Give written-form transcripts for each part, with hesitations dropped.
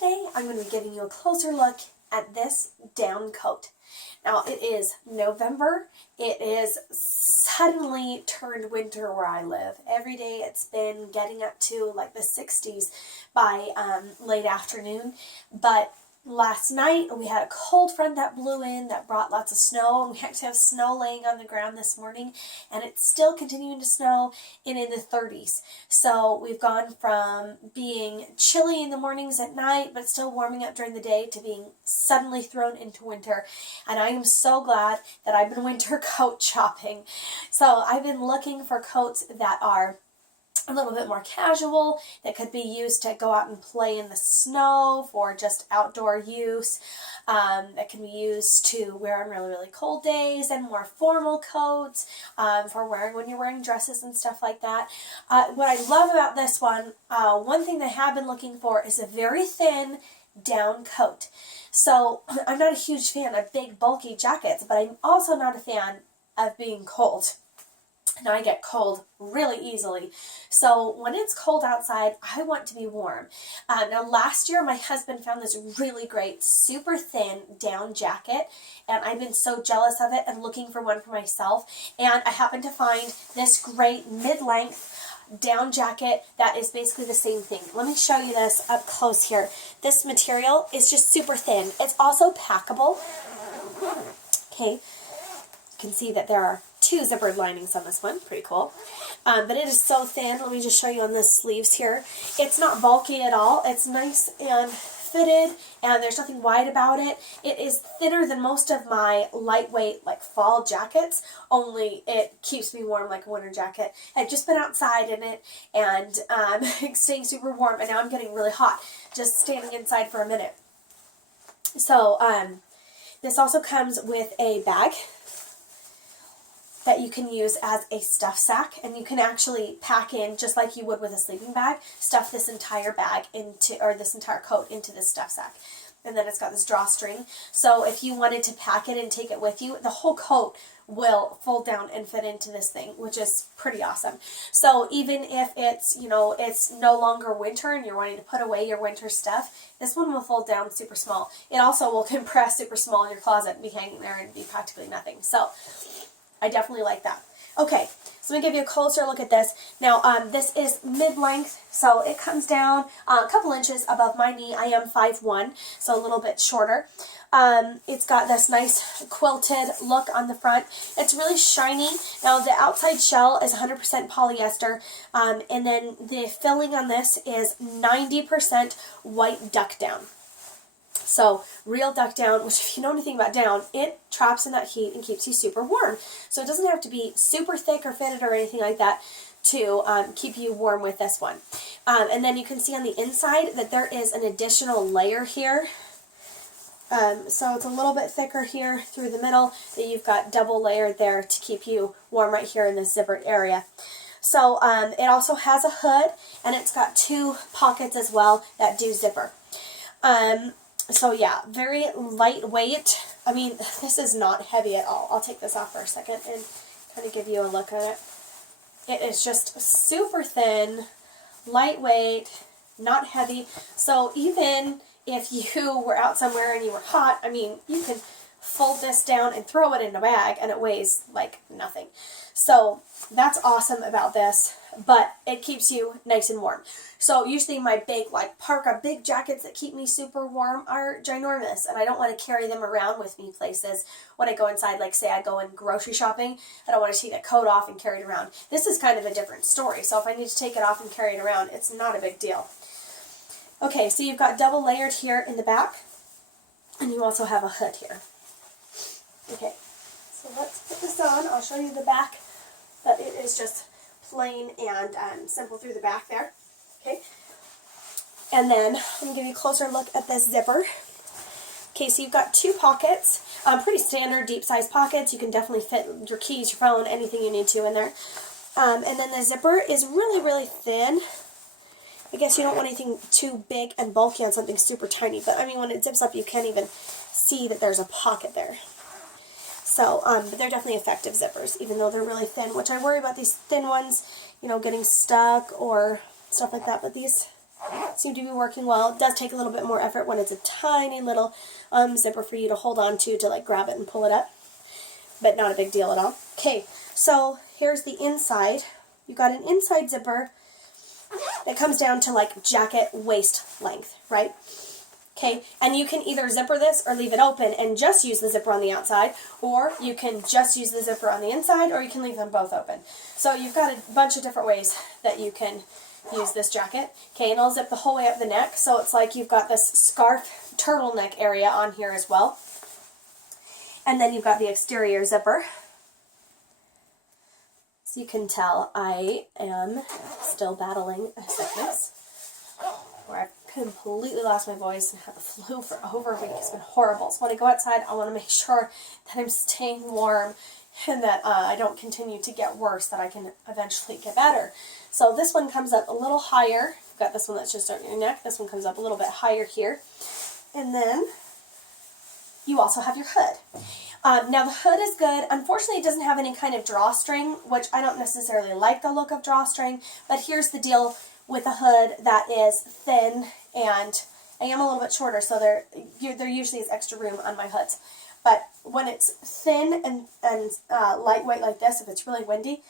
today I'm going to be giving you a closer look at this down coat. Now it is November. It is suddenly turned winter where I live. Every day it's been getting up to like the 60s by late afternoon, but last night we had a cold front that blew in that brought lots of snow, and we actually have snow laying on the ground this morning, and it's still continuing to snow in the 30s. So we've gone from being chilly in the mornings at night but still warming up during the day to being suddenly thrown into winter, and I am so glad that I've been winter coat shopping. So I've been looking for coats that are a little bit more casual, that could be used to go out and play in the snow for just outdoor use, that can be used to wear on really cold days, and more formal coats for wearing when you're wearing dresses and stuff like that. What I love about this one thing that I have been looking for is a very thin down coat. So I'm not a huge fan of big bulky jackets, but I'm also not a fan of being cold. Now I get cold really easily, so when it's cold outside, I want to be warm. Now last year my husband found this really great, super thin down jacket, and I've been so jealous of it and looking for one for myself, and I happened to find this great mid-length down jacket that is basically the same thing. Let me show you this up close here. This material is just super thin. It's also packable. Okay, you can see that there are 2 zippered linings on this one. Pretty cool. But it is so thin. Let me just show you on the sleeves here. It's not bulky at all. It's nice and fitted, and there's nothing wide about it. It is thinner than most of my lightweight like fall jackets, only it keeps me warm like a winter jacket. I've just been outside in it and staying super warm, and now I'm getting really hot just standing inside for a minute. So this also comes with a bag that you can use as a stuff sack, and you can actually pack in just like you would with a sleeping bag, stuff this entire bag into, or this entire coat into this stuff sack. And then it's got this drawstring, so if you wanted to pack it and take it with you, the whole coat will fold down and fit into this thing, which is pretty awesome. So even if it's, you know, it's no longer winter and you're wanting to put away your winter stuff, this one will fold down super small. It also will compress super small in your closet and be hanging there and be practically nothing. So I definitely like that. Okay, so let me give you a closer look at this. Now, this is mid-length, so it comes down a couple inches above my knee. I am 5'1", so a little bit shorter. It's got this nice quilted look on the front. It's really shiny. Now, the outside shell is 100% polyester, and then the filling on this is 90% white duck down. So, real duck down, which if you know anything about down, it traps in that heat and keeps you super warm. So it doesn't have to be super thick or fitted or anything like that to keep you warm with this one. And then you can see on the inside that there is an additional layer here. So it's a little bit thicker here through the middle, that you've got double layered there to keep you warm right here in this zippered area. So it also has a hood, and it's got 2 pockets as well that do zipper. So yeah, very lightweight. I mean, this is not heavy at all. I'll take this off for a second and kind of give you a look at it. It is just super thin, lightweight, not heavy. So even if you were out somewhere and you were hot, I mean, you can fold this down and throw it in a bag and it weighs like nothing. So that's awesome about this, but it keeps you nice and warm. So usually my big like parka big jackets that keep me super warm are ginormous, and I don't want to carry them around with me places when I go inside. Like say I go in grocery shopping, I don't want to take a coat off and carry it around. This is kind of a different story, so if I need to take it off and carry it around, it's not a big deal. Okay, so you've got double layered here in the back, and you also have a hood here. Okay, so let's put this on. I'll show you the back, but it is just plain and simple through the back there. Okay, and then I'm going to give you a closer look at this zipper. Okay, so you've got 2 pockets, pretty standard deep size pockets. You can definitely fit your keys, your phone, anything you need to in there. And then the zipper is really thin. I guess you don't want anything too big and bulky on something super tiny, but I mean when it zips up you can't even see that there's a pocket there. So, but they're definitely effective zippers, even though they're really thin, which I worry about these thin ones, you know, getting stuck or stuff like that, but these seem to be working well. It does take a little bit more effort when it's a tiny little zipper for you to hold on to like grab it and pull it up, but not a big deal at all. Okay, so here's the inside. You've got an inside zipper that comes down to like jacket waist length, right? Okay, and you can either zipper this or leave it open and just use the zipper on the outside, or you can just use the zipper on the inside, or you can leave them both open. So you've got a bunch of different ways that you can use this jacket. Okay, and I'll zip the whole way up the neck, so it's like you've got this scarf turtleneck area on here as well. And then you've got the exterior zipper. So you can tell I am still battling a sickness where I've completely lost my voice and had the flu for over a week. It's been horrible. So when I go outside, I want to make sure that I'm staying warm and that I don't continue to get worse, that I can eventually get better. So this one comes up a little higher. You've got this one that's just on your neck. This one comes up a little bit higher here. And then you also have your hood. Now the hood is good. Unfortunately, it doesn't have any kind of drawstring, which I don't necessarily like the look of drawstring, but here's the deal with a hood that is thin, and I am a little bit shorter, so there usually is extra room on my hoods. But when it's thin and lightweight like this, if it's really windy,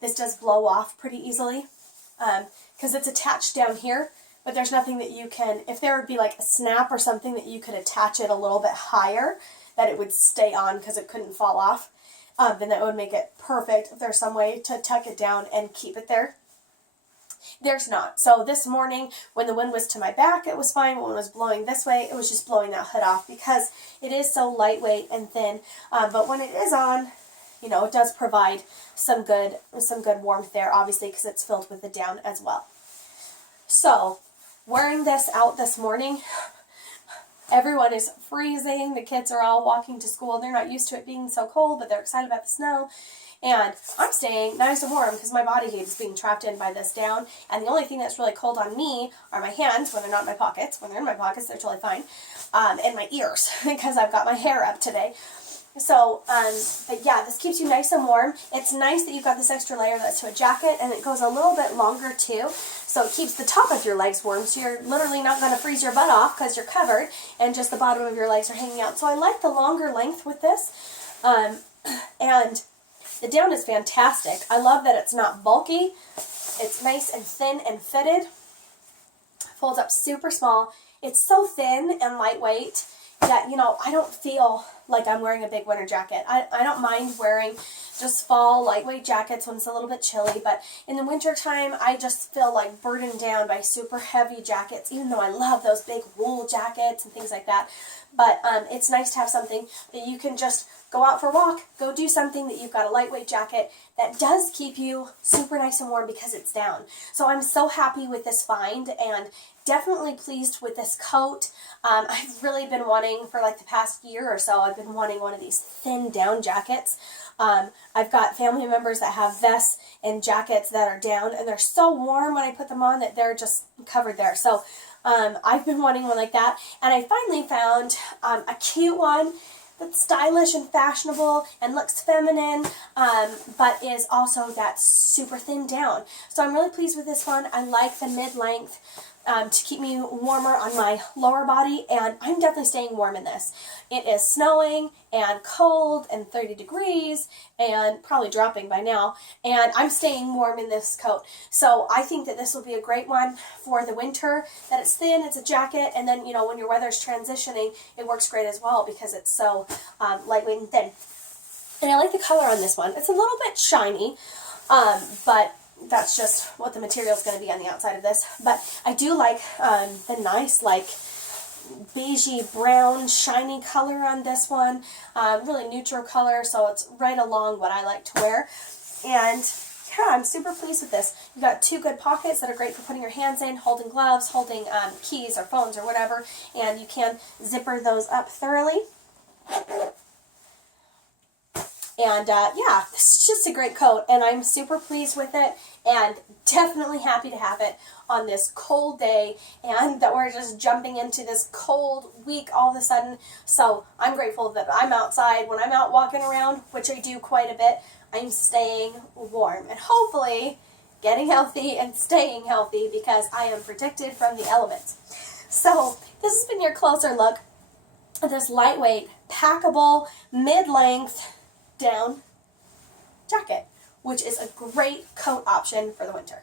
this does blow off pretty easily because it's attached down here, but there's nothing that you can, if there would be like a snap or something that you could attach it a little bit higher, that it would stay on because it couldn't fall off, then that would make it perfect if there's some way to tuck it down and keep it there. There's not. So this morning, when the wind was to my back, it was fine. When it was blowing this way, it was just blowing that hood off because it is so lightweight and thin. But when it is on, you know, it does provide some good warmth there, obviously, because it's filled with the down as well. So wearing this out this morning, everyone is freezing. The kids are all walking to school. They're not used to it being so cold, but they're excited about the snow. And I'm staying nice and warm because my body heat is being trapped in by this down. And the only thing that's really cold on me are my hands when they're not in my pockets. When they're in my pockets, they're totally fine. And my ears because I've got my hair up today. So, but yeah, this keeps you nice and warm. It's nice that you've got this extra layer that's to a jacket, and it goes a little bit longer too. So it keeps the top of your legs warm, so you're literally not going to freeze your butt off because you're covered, and just the bottom of your legs are hanging out. So I like the longer length with this. And the down is fantastic. I love that it's not bulky. It's nice and thin and fitted. Folds up super small. It's so thin and lightweight that, you know, I don't feel like I'm wearing a big winter jacket. I don't mind wearing just fall lightweight jackets when it's a little bit chilly, but in the winter time, I just feel like burdened down by super heavy jackets, even though I love those big wool jackets and things like that. But it's nice to have something that you can just go out for a walk, go do something that you've got a lightweight jacket that does keep you super nice and warm because it's down. So I'm so happy with this find and definitely pleased with this coat. I've really been wanting, for like the past year or so, I've been wanting one of these thin down jackets. I've got family members that have vests and jackets that are down, and they're so warm when I put them on that they're just covered there. So I've been wanting one like that, and I finally found a cute one that's stylish and fashionable and looks feminine, but is also that super thin down. So I'm really pleased with this one. I like the mid-length to keep me warmer on my lower body, and I'm definitely staying warm in this. It is snowing and cold and 30 degrees and probably dropping by now, and I'm staying warm in this coat. So I think that this will be a great one for the winter, that it's thin, it's a jacket, and then, you know, when your weather's transitioning, it works great as well because it's so lightweight and thin. And I like the color on this one. It's a little bit shiny, but that's just what the material is going to be on the outside of this. But I do like the nice, like, beigey brown shiny color on this one. Really neutral color, so it's right along what I like to wear. And yeah, I'm super pleased with this. You've got two good pockets that are great for putting your hands in, holding gloves, holding keys or phones or whatever, and you can zipper those up thoroughly. And yeah, it's just a great coat, and I'm super pleased with it, and definitely happy to have it on this cold day, and that we're just jumping into this cold week all of a sudden. So I'm grateful that I'm outside. When I'm out walking around, which I do quite a bit, I'm staying warm. And hopefully getting healthy and staying healthy because I am protected from the elements. So this has been your closer look at this lightweight, packable, mid-length down jacket, which is a great coat option for the winter.